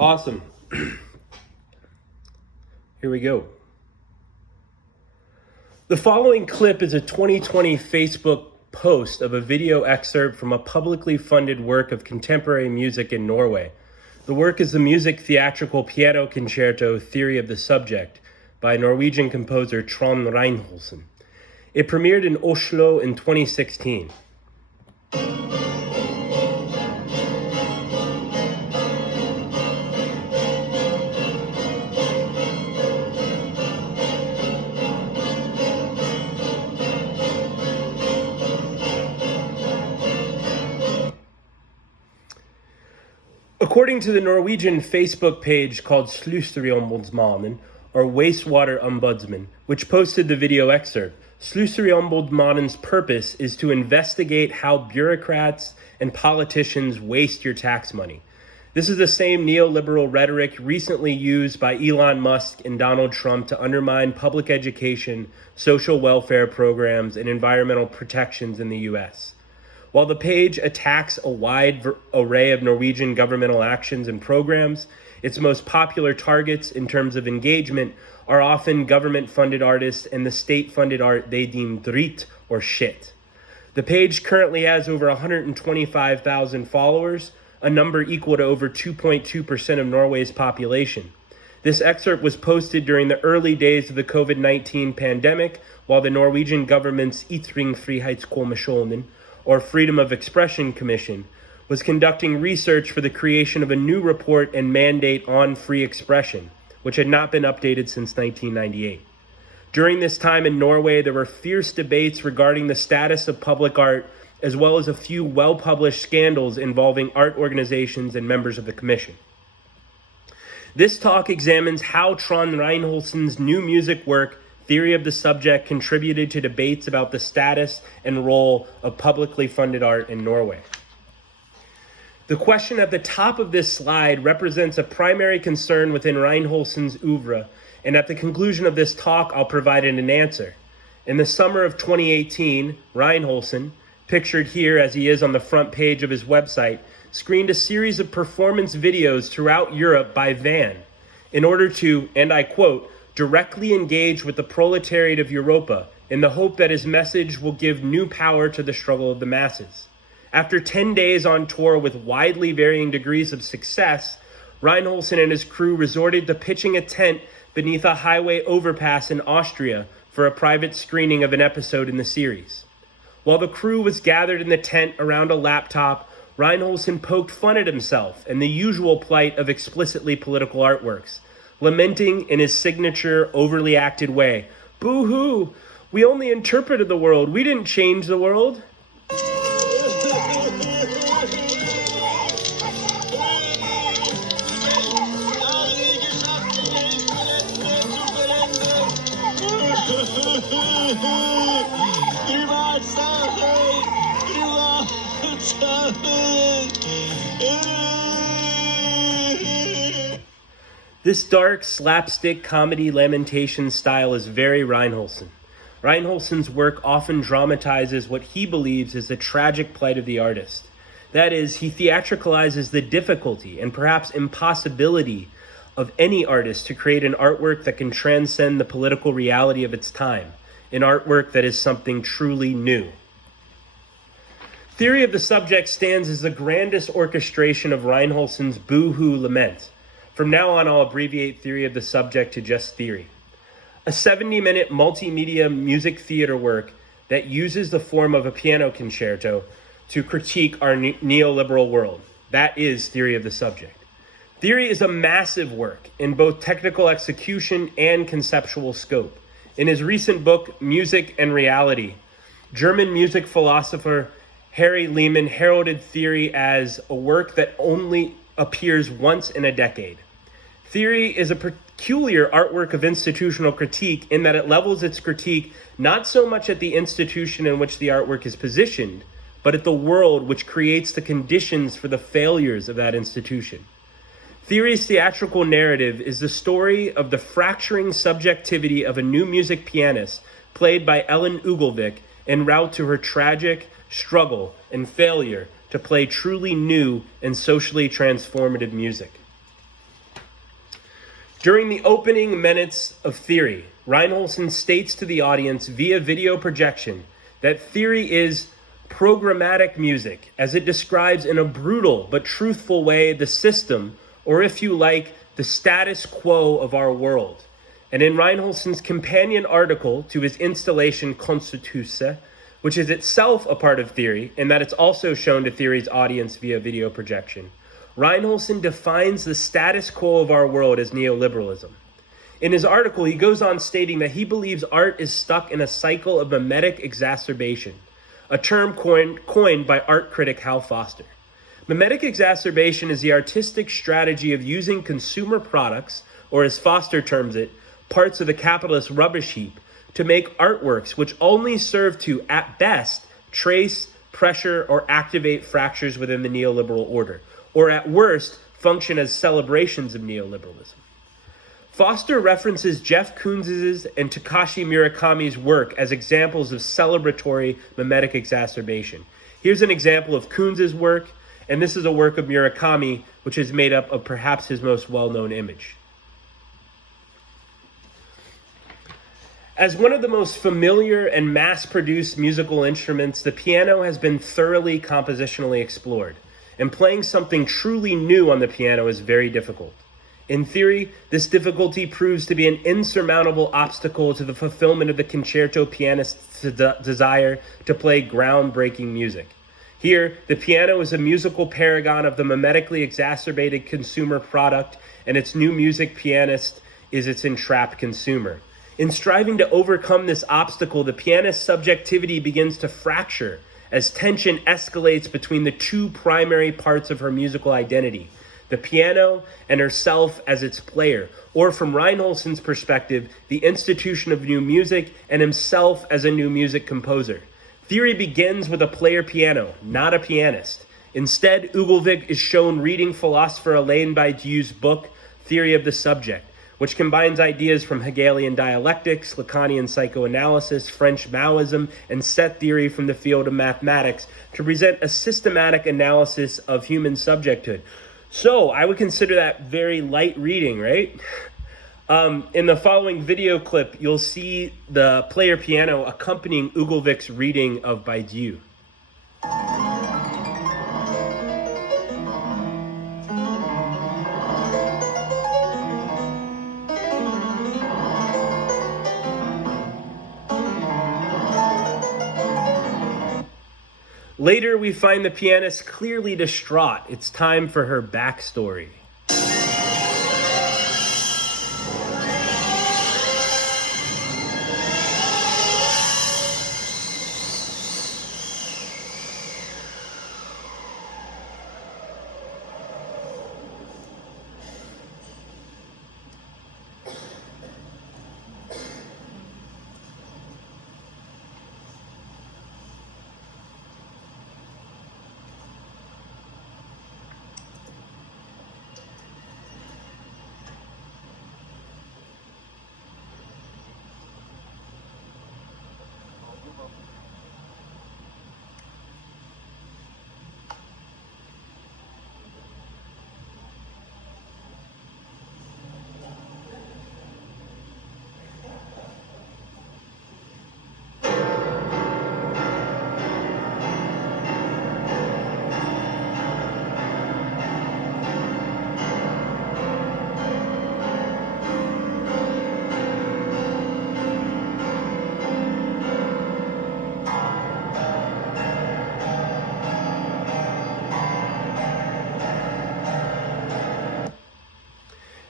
Awesome. Here we go. The following clip is a 2020 Facebook post of a video excerpt from a publicly funded work of contemporary music in Norway. The work is the music-theatrical piano concerto Theory of the Subject by Norwegian composer Trond Reinholdtsen. It premiered in Oslo in 2016. According to the Norwegian Facebook page called Sluserombudsmannen, or Wastewater Ombudsman, which posted the video excerpt, Sluserombudsmannen's purpose is to investigate how bureaucrats and politicians waste your tax money. This is the same neoliberal rhetoric recently used by Elon Musk and Donald Trump to undermine public education, social welfare programs, and environmental protections in the U.S. While the page attacks a wide array of Norwegian governmental actions and programs, its most popular targets in terms of engagement are often government-funded artists and the state-funded art they deem dritt or shit. The page currently has over 125,000 followers, a number equal to over 2.2% of Norway's population. This excerpt was posted during the early days of the COVID-19 pandemic, while the Norwegian government's Ytringsfrihetskommisjonen, or Freedom of Expression Commission, was conducting research for the creation of a new report and mandate on free expression, which had not been updated since 1998. During this time in Norway, there were fierce debates regarding the status of public art, as well as a few well-published scandals involving art organizations and members of the commission. This talk examines how Trond Reinholdtsen's new music work, Theory of the Subject, contributed to debates about the status and role of publicly funded art in Norway. The question at the top of this slide represents a primary concern within Reinholdtsen's oeuvre, and at the conclusion of this talk, I'll provide an answer. In the summer of 2018, Reinholdtsen, pictured here as he is on the front page of his website, screened a series of performance videos throughout Europe by Van in order to, and I quote, directly engage with the proletariat of Europa in the hope that his message will give new power to the struggle of the masses. After 10 days on tour with widely varying degrees of success, Reinholdtsen and his crew resorted to pitching a tent beneath a highway overpass in Austria for a private screening of an episode in the series. While the crew was gathered in the tent around a laptop, Reinholdtsen poked fun at himself and the usual plight of explicitly political artworks, lamenting in his signature, overly acted way, "Boo-hoo! We only interpreted the world. We didn't change the world." This dark, slapstick comedy lamentation style is very Reinholdtsen. Reinholdtsen's work often dramatizes what he believes is the tragic plight of the artist. That is, he theatricalizes the difficulty and perhaps impossibility of any artist to create an artwork that can transcend the political reality of its time, an artwork that is something truly new. Theory of the Subject stands as the grandest orchestration of Reinholdtsen's boo-hoo lament. From now on, I'll abbreviate Theory of the Subject to just Theory. A 70-minute multimedia music theater work that uses the form of a piano concerto to critique our neoliberal world. That is Theory of the Subject. Theory is a massive work in both technical execution and conceptual scope. In his recent book, Music and Reality, German music philosopher Harry Lehmann heralded Theory as a work that only appears once in a decade. Theory is a peculiar artwork of institutional critique in that it levels its critique not so much at the institution in which the artwork is positioned, but at the world which creates the conditions for the failures of that institution. Theory's theatrical narrative is the story of the fracturing subjectivity of a new music pianist played by Ellen Ugelvik en route to her tragic struggle and failure to play truly new and socially transformative music. During the opening minutes of Theory, Reinholdtsen states to the audience via video projection that theory is programmatic music, as it describes in a brutal but truthful way the system, or if you like, the status quo of our world. And in Reinholdtsen's companion article to his installation Concerto, which is itself a part of Theory, in that it's also shown to Theory's audience via video projection, Reinholdtsen defines the status quo of our world as neoliberalism. In his article, he goes on stating that he believes art is stuck in a cycle of mimetic exacerbation, a term coined by art critic Hal Foster. Mimetic exacerbation is the artistic strategy of using consumer products, or as Foster terms it, parts of the capitalist rubbish heap, to make artworks which only serve to, at best, trace, pressure, or activate fractures within the neoliberal order, or at worst, function as celebrations of neoliberalism. Foster references Jeff Koons's and Takashi Murakami's work as examples of celebratory mimetic exacerbation. Here's an example of Koons's work, and this is a work of Murakami, which is made up of perhaps his most well-known image. As one of the most familiar and mass-produced musical instruments, the piano has been thoroughly compositionally explored, and playing something truly new on the piano is very difficult. In theory, this difficulty proves to be an insurmountable obstacle to the fulfillment of the concerto pianist's desire to play groundbreaking music. Here, the piano is a musical paragon of the mimetically exacerbated consumer product, and its new music pianist is its entrapped consumer. In striving to overcome this obstacle, the pianist's subjectivity begins to fracture as tension escalates between the two primary parts of her musical identity, the piano and herself as its player, or from Reinholdtsen's perspective, the institution of new music and himself as a new music composer. Theory begins with a player piano, not a pianist. Instead, Ugelvik is shown reading philosopher Ellen Ugelvik's book, Theory of the Subject, which combines ideas from Hegelian dialectics, Lacanian psychoanalysis, French Maoism, and set theory from the field of mathematics to present a systematic analysis of human subjecthood. So I would consider that very light reading, right? In the following video clip, you'll see the player piano accompanying Ugelvik's reading of Baidieu. Later, we find the pianist clearly distraught. It's time for her backstory.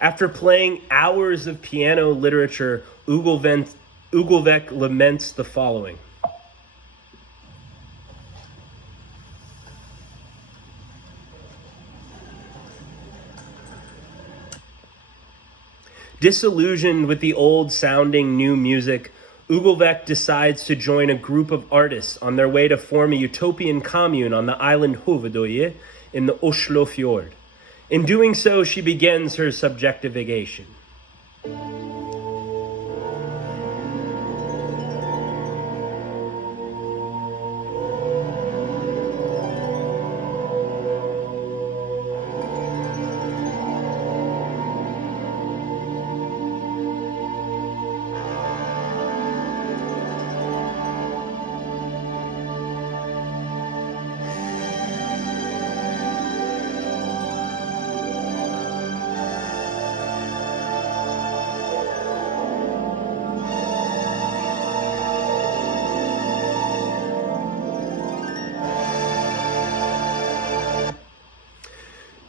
After playing hours of piano literature, Ugelvik laments the following. Disillusioned with the old-sounding new music, Ugelvik decides to join a group of artists on their way to form a utopian commune on the island Hovedøye in the Oslo Fjord. In doing so, she begins her subjectivization.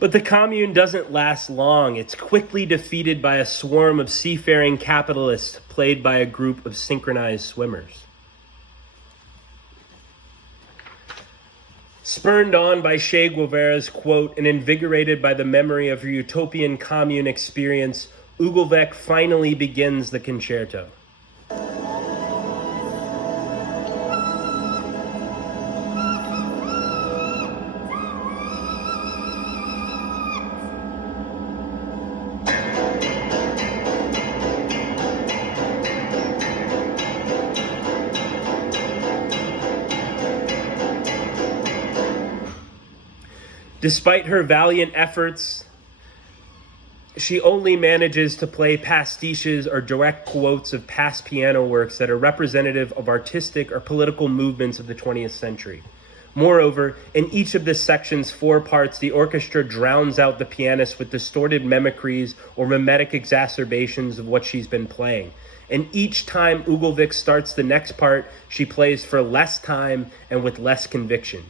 But the commune doesn't last long. It's quickly defeated by a swarm of seafaring capitalists played by a group of synchronized swimmers. Spurred on by Che Guevara's quote and invigorated by the memory of her utopian commune experience, Ugelvik finally begins the concerto. Despite her valiant efforts, she only manages to play pastiches or direct quotes of past piano works that are representative of artistic or political movements of the 20th century. Moreover, in each of the section's 4 parts, the orchestra drowns out the pianist with distorted mimicries or mimetic exacerbations of what she's been playing. And each time Ugelvik starts the next part, she plays for less time and with less conviction.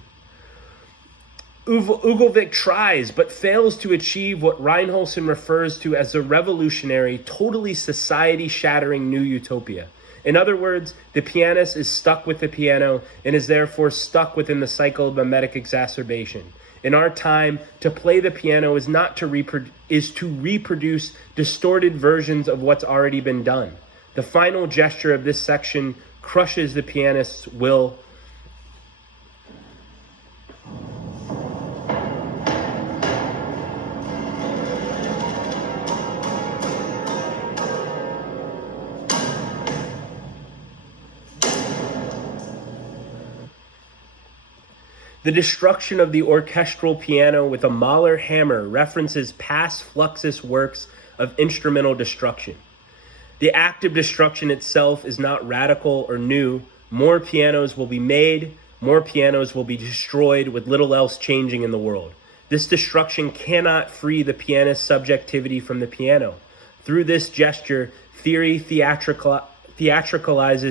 Ugelvik tries, but fails to achieve what Reinholdtsen refers to as a revolutionary, totally society-shattering new utopia. In other words, the pianist is stuck with the piano and is therefore stuck within the cycle of mimetic exacerbation. In our time, to play the piano is to reproduce distorted versions of what's already been done. The final gesture of this section crushes the pianist's will. The destruction of the orchestral piano with a Mahler hammer references past Fluxus works of instrumental destruction. The act of destruction itself is not radical or new. More pianos will be made, more pianos will be destroyed with little else changing in the world. This destruction cannot free the pianist's subjectivity from the piano. Through this gesture, theory theatricalizes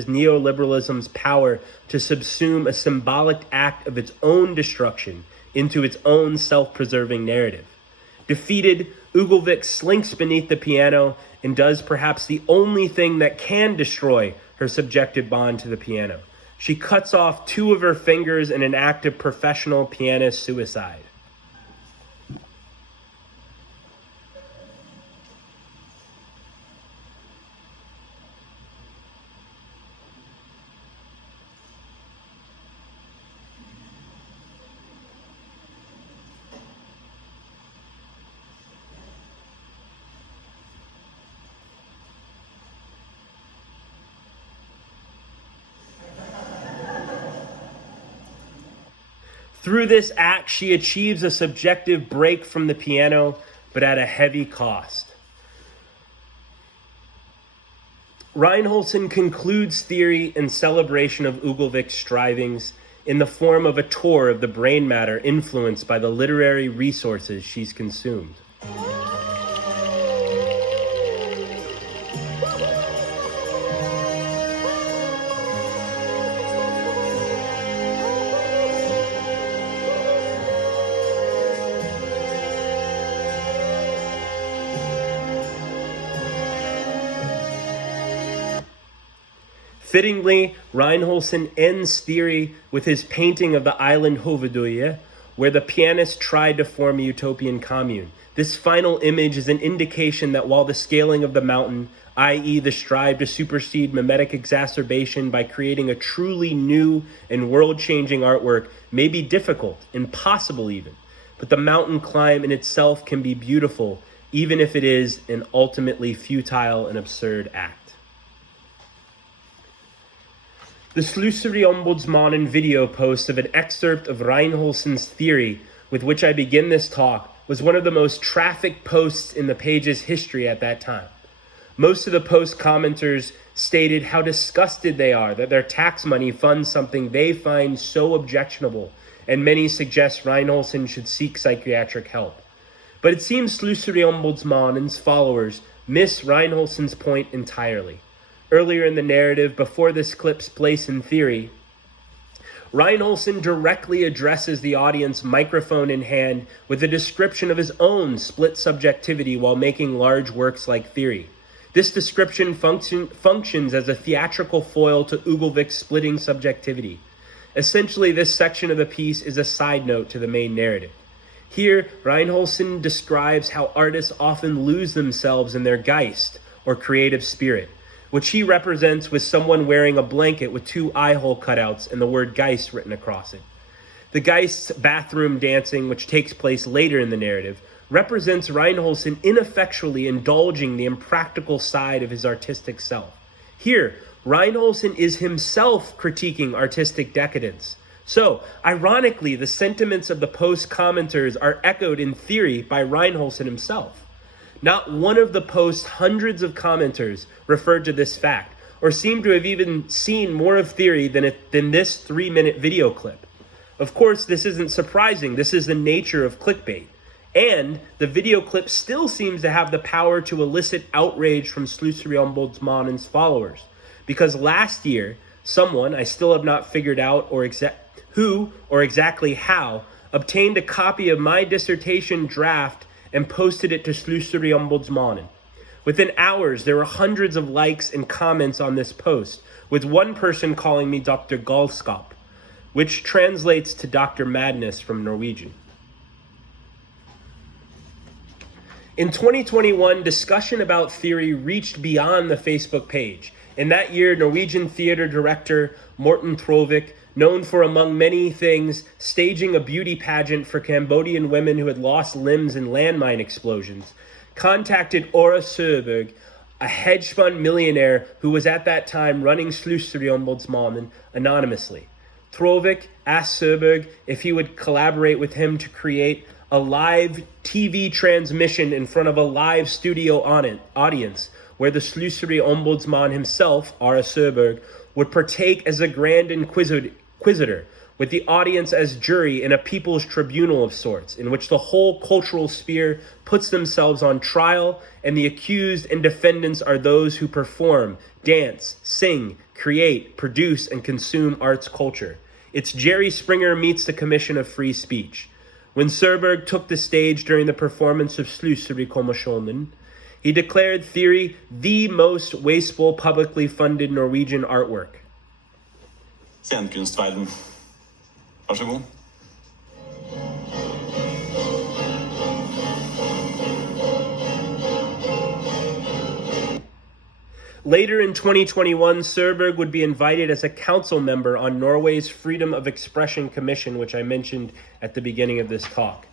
neoliberalism's power to subsume a symbolic act of its own destruction into its own self-preserving narrative. Defeated, Ugelvik slinks beneath the piano and does perhaps the only thing that can destroy her subjective bond to the piano. She cuts off 2 of her fingers in an act of professional pianist suicide. Through this act, she achieves a subjective break from the piano, but at a heavy cost. Reinholdtsen concludes theory and celebration of Ugelvik's strivings in the form of a tour of the brain matter influenced by the literary resources she's consumed. Fittingly, Reinholdtsen ends theory with his painting of the island Hovedøya, where the pianist tried to form a utopian commune. This final image is an indication that while the scaling of the mountain, i.e. the strive to supersede mimetic exacerbation by creating a truly new and world-changing artwork may be difficult, impossible even, but the mountain climb in itself can be beautiful, even if it is an ultimately futile and absurd act. The Slusseriombudsmannen video post of an excerpt of Reinholdtsen's theory with which I begin this talk was one of the most trafficked posts in the page's history at that time. Most of the post commenters stated how disgusted they are that their tax money funds something they find so objectionable, and many suggest Reinholdtsen should seek psychiatric help. But it seems Slusseriombudsmannen's followers miss Reinholdtsen's point entirely. Earlier in the narrative, before this clip's place in theory, Reinholdtsen directly addresses the audience, microphone in hand, with a description of his own split subjectivity while making large works like Theory. This description functions as a theatrical foil to Ugelvik's splitting subjectivity. Essentially, this section of the piece is a side note to the main narrative. Here, Reinholdtsen describes how artists often lose themselves in their Geist, or creative spirit, which he represents with someone wearing a blanket with two eye-hole cutouts and the word Geist written across it. The Geist's bathroom dancing, which takes place later in the narrative, represents Reinholdtsen ineffectually indulging the impractical side of his artistic self. Here, Reinholdtsen is himself critiquing artistic decadence. So, ironically, the sentiments of the post commenters are echoed in Theory by Reinholdtsen himself. Not one of the post's hundreds of commenters referred to this fact, or seemed to have even seen more of Theory than this 3-minute video clip. Of course, this isn't surprising. This is the nature of clickbait. And the video clip still seems to have the power to elicit outrage from Sluisromboldsmannen's followers. Because last year, someone, I still have not figured out who or exactly how, obtained a copy of my dissertation draft and posted it to Sluisromboldsmannen. Within hours, there were hundreds of likes and comments on this post, with one person calling me Dr. Galskap, which translates to Dr. Madness from Norwegian. In 2021, discussion about Theory reached beyond the Facebook page. In that year, Norwegian theater director Morten Trovik, known for, among many things, staging a beauty pageant for Cambodian women who had lost limbs in landmine explosions, contacted Ora Søberg, a hedge fund millionaire who was at that time running Sluisromboldsmannen anonymously. Trovik asked Søberg if he would collaborate with him to create a live TV transmission in front of a live studio audience, where the Sluisromboldsmann himself, Ora Søberg, would partake as a grand inquisitor, with the audience as jury in a people's tribunal of sorts, in which the whole cultural sphere puts themselves on trial, and the accused and defendants are those who perform, dance, sing, create, produce, and consume arts culture. It's Jerry Springer meets the Commission of Free Speech. When Søberg took the stage during the performance of Sluisromboldsmannen, he declared Theory the most wasteful publicly funded Norwegian artwork. Scenekunstverden. Vær så god. Later in 2021, Søberg would be invited as a council member on Norway's Freedom of Expression Commission, which I mentioned at the beginning of this talk.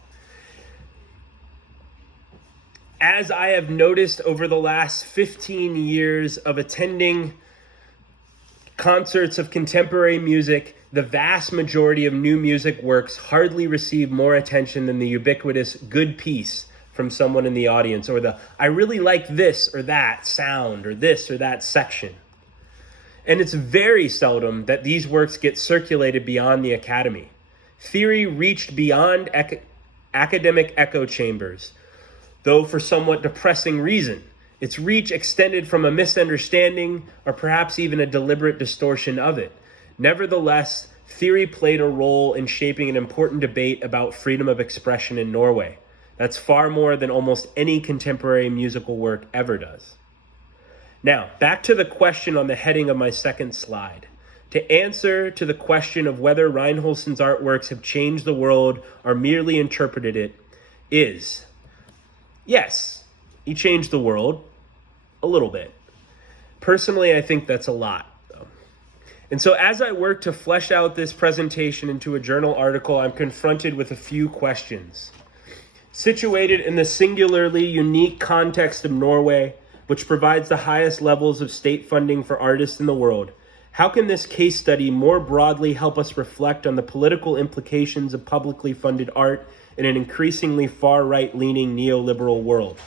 As I have noticed over the last 15 years of attending concerts of contemporary music, the vast majority of new music works hardly receive more attention than the ubiquitous good piece from someone in the audience, or the I really like this or that sound, or this or that section. And it's very seldom that these works get circulated beyond the academy. Theory reached beyond academic echo chambers, though for somewhat depressing reason. Its reach extended from a misunderstanding or perhaps even a deliberate distortion of it. Nevertheless, Theory played a role in shaping an important debate about freedom of expression in Norway. That's far more than almost any contemporary musical work ever does. Now, back to the question on the heading of my second slide. To answer to the question of whether Reinholdtsen's artworks have changed the world or merely interpreted it is, yes, he changed the world a little bit. Personally, I think that's a lot, though. And so as I work to flesh out this presentation into a journal article, I'm confronted with a few questions. Situated in the singularly unique context of Norway, which provides the highest levels of state funding for artists in the world, how can this case study more broadly help us reflect on the political implications of publicly funded art in an increasingly far-right-leaning neoliberal world?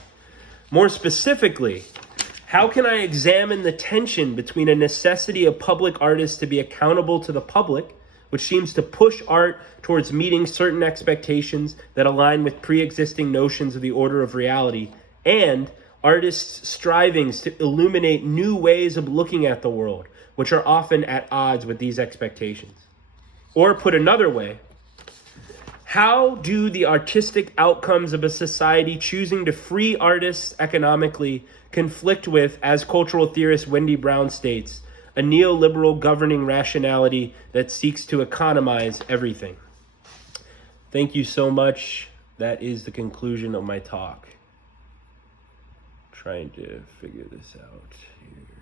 More specifically, how can I examine the tension between a necessity of public artists to be accountable to the public, which seems to push art towards meeting certain expectations that align with pre-existing notions of the order of reality, and artists' strivings to illuminate new ways of looking at the world, which are often at odds with these expectations? Or put another way, how do the artistic outcomes of a society choosing to free artists economically conflict with, as cultural theorist Wendy Brown states, a neoliberal governing rationality that seeks to economize everything? Thank you so much. That is the conclusion of my talk. Trying to figure this out here.